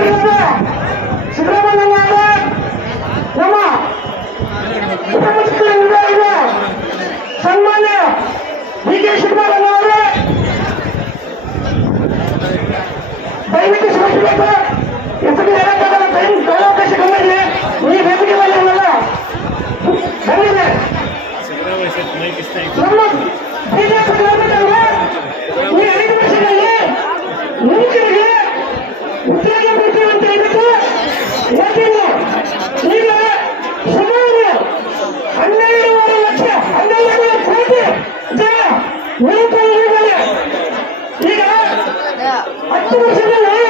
ಸಿದ್ದರಾಮಯ್ಯಗೆ ಸಿದ್ದರಾಮಯ್ಯ ನಮ್ಮ ಉಪಮುಖ್ಯಮಂತ್ರಿಗಳಿಗೆ ಸನ್ಮಾನ್ಯ D K Shivakumar ಅವರೇ ದಯವಿಟ್ಟು ಶ್ರಮಿಸಬೇಕು ಹೆಸರು ಹೇಳಕ್ಕಾಗಲ್ಲ ಟೈಮ್ ಕಾಲಾವಕಾಶ ಕಮ್ಮಿ ಇದೆ ಈ ವೇದಿಕೆ ಮೇಲೆ ಬಂದಿದೆ ಈಗ ಹತ್ತು ವರ್ಷದಲ್ಲಿ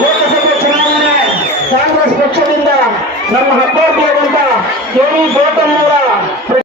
ಲೋಕಸಭೆ ಚುನಾವಣೆ ಕಾಂಗ್ರೆಸ್ ಪಕ್ಷದಿಂದ ನಮ್ಮ ಅಭ್ಯರ್ಥಿಯಾದಂತ ಕೆ ವಿ ಗೌತಮ್ ಅವರ